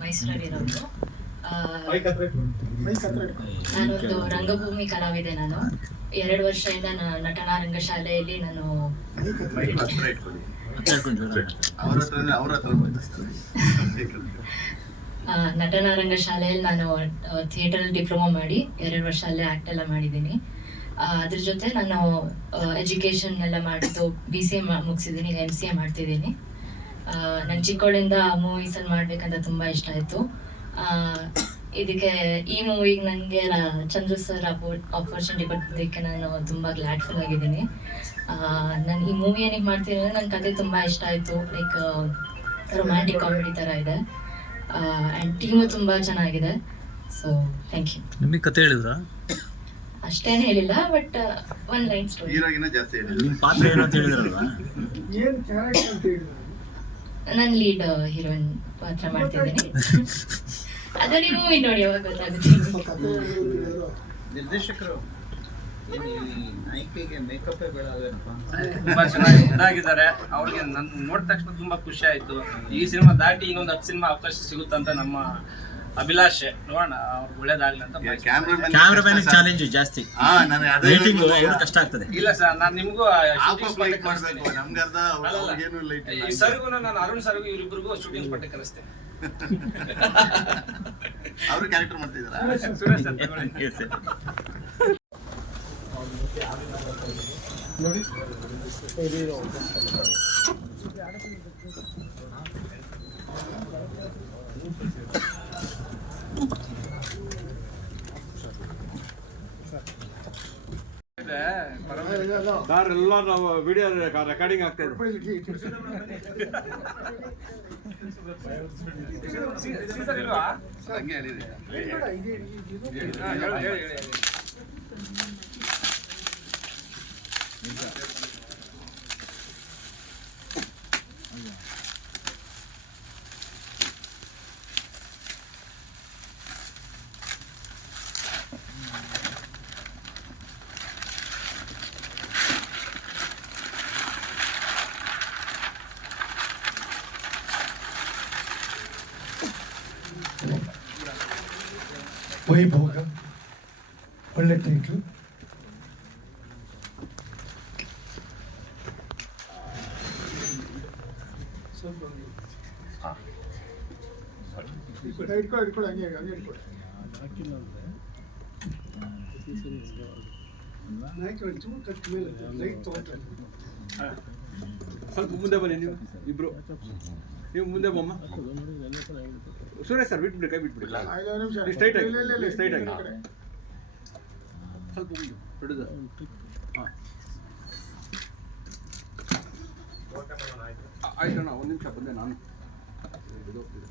ಮೈಸೂರಲ್ಲಿರೋದು. ನಾನೊಂದು ರಂಗಭೂಮಿ ಕಲಾವಿದೆ ನಾನು. ಎರಡು ವರ್ಷದಿಂದ ನಟನಾ ರಂಗಶಾಲೆಯಲ್ಲಿ ನಾನು ನಟನಾ ರಂಗಶಾಲೆಯಲ್ಲಿ ನಾನು ಥಿಯೇಟರ್ ಡಿಪ್ಲೊಮಾ ಮಾಡಿ ಎರಡು ವರ್ಷ ಅಲ್ಲೇ ಆಕ್ಟ್ ಎಲ್ಲ ಮಾಡಿದ್ದೀನಿ. ಅದ್ರ ಜೊತೆ ನಾನು ಎಜುಕೇಶನ್ ಎಲ್ಲ ಮಾಡಿದ್ದು ಬಿ ಸಿ ಎ ಮುಗಿಸಿದ್ದೀನಿ ಎಂ ಸಿ ಎ ಮಾಡ್ತಿದ್ದೀನಿ. ನನ್ನ ಚಿಕ್ಕವಳಿಂದ ಮೂವೀಸ್ ಅಲ್ಲಿ ಮಾಡ್ಬೇಕಂತ ತುಂಬಾ ಇಷ್ಟ ಆಯ್ತು. ಆ, ಇದಕ್ಕೆ ಈ ಮೂವಿಗೆ ನನಗೆ ಚಂದ್ರು ಸರ್ ಆಪರ್ಚುನಿಟಿ ಕೊಟ್ಟಿದ್ದಕ್ಕೆ ನಾನು ತುಂಬ ಗ್ಲಾಡ್ಫುಲ್ ಆಗಿದ್ದೀನಿ. ನಾನು ಈ ಮೂವಿ ಏನಕ್ಕೆ ಮಾಡ್ತೀನಿ ಅಂದರೆ ನನ್ನ ಕತೆ ತುಂಬ ಇಷ್ಟ ಆಯಿತು. ಲೈಕ್ ರೊಮ್ಯಾಂಟಿಕ್ ಕಾಮಿಡಿ ಥರ ಇದೆ. ಆ್ಯಂಡ್ ಟೀಮು ತುಂಬ ಚೆನ್ನಾಗಿದೆ. ಸೊ ಥ್ಯಾಂಕ್ ಯು ನಿಮಗೆ ಕತೆ ಹೇಳಿದ್ರಾ? ಅಷ್ಟೇನು ಹೇಳಿಲ್ಲ ಬಟ್ ಒನ್ ಲೈನ್ ಸ್ಟೋರಿ ಹೀರೋಗಿನ ಜಾಸ್ತಿ ಹೇಳಿದ್ರು. ನಿಮ್ಮ ಪಾತ್ರ ಏನೋ ಅಂತ ಹೇಳಿದ್ರಲ್ವಾ? ಏನು ಕ್ಯಾರೆಕ್ಟರ್ ಅಂತ ಹೇಳಿದ್ರು? ನಾನು ಲೀಡ್ ಹೀರೋಯಿನ್ ಪಾತ್ರ ಮಾಡ್ತಿದ್ದೀನಿ. ಅದು ನೀವು ಮೂವಿ ನೋಡಿ ಯಾವಾಗ ಗೊತ್ತಾಗುತ್ತೆ? ನಿರ್ದೇಶಕರು ತುಂಬಾ ಚೆನ್ನಾಗಿ ಇದಾಗಿದ್ದಾರೆ ಅವ್ರಿಗೆ ನನ್ ನೋಡಿದ ತಕ್ಷಣ ತುಂಬಾ ಖುಷಿ ಆಯ್ತು. ಈ ಸಿನಿಮಾ ದಾಟಿ ಇನ್ನೊಂದು ಹತ್ತು ಸಿನಿಮಾ ಅವಕಾಶ ಸಿಗುತ್ತಂತ ನಮ್ಮ ಅಭಿಲಾಷೆ ನೋಡೋಣ ಅವ್ರಿಗೆ ಒಳ್ಳೇದಾಗ್ಲಿ ಅಂತ. ಕ್ಯಾಮ್ರಾಮನ್ ಕ್ಯಾಮ್ರಾಮನ್ ಚಾಲೆಂಜ್ ಜಾಸ್ತಿ. ಹಾ ನಾನು ಅದೇ ಲೈಟಿಂಗ್. ಕಷ್ಟ ಆಗ್ತದೆ. ಇಲ್ಲ ಸರ್ ನಾನು ನಿಮಗೂ ಆಫ್ ಆಫ್ ಲೈಟ್ ಮಾಡ್ಬೇಕು. ನಮ್ಗೆ ಅರ್ಧ ಅವ್ರಿಗೇನು ಲೈಟ್ ಇಲ್ಲ. ಈ ಸರ್ಗು ನಾನು ಅರುಣ್ ಸರ್ಗು ಇವ್ರಿಬ್ರಿಗೂ ಶೂಟಿಂಗ್ ಪಟ್ಟೆ ಕಲಿಸ್ತೇನೆ ಅವರು ಕ್ಯಾರೆಕ್ಟರ್ ಮಾಡ್ತಿದ್ದಾರೆ ಸುರೇಶ್ ಸರ್. ನೋಡಿ ಇದು ಇದೆ, ಪರವಾಗಿಲ್ಲ. ಇದೆಲ್ಲ ಸರ್ ಎಲ್ಲ ನಾವು ವಿಡಿಯೋ ರೆಕಾರ್ಡಿಂಗ್ ಆಗ್ತಾ ಇದೆ ವೈಭೋಗ ಒಳ್ಳೆ ಟೈಟ್ಲು ನಾಯಕ ಒಂಚೂರು ಕಟ್ ಮೇಲೆ ಲೈಟ್ ತಗೊಂಡ್ರೆ. ಸ್ವಲ್ಪ ಮುಂದೆ ಬನ್ನಿ ನೀವು ಇಬ್ರು. ನೀವು ಮುಂದೆ ಬಮ್ಮ. ಸುರೇಶ್ ಸರ್ ಬಿಟ್ಬಿಡಿ ಕೈ ಬಿಟ್ಬಿಡಿ. ಸ್ಟ್ರೈಟ್ ಆಗಿ, ಇಲ್ಲ, ಆಗಿ. ಸ್ವಲ್ಪ ಮುಂದೆ ಹಿಡಿದು ಹಾಂ. ಆಯ್ತಣ್ಣ ಒಂದು ನಿಮಿಷ ಬಂದೆ ನಾನು. ಹೋಗ್ತಿದೆ.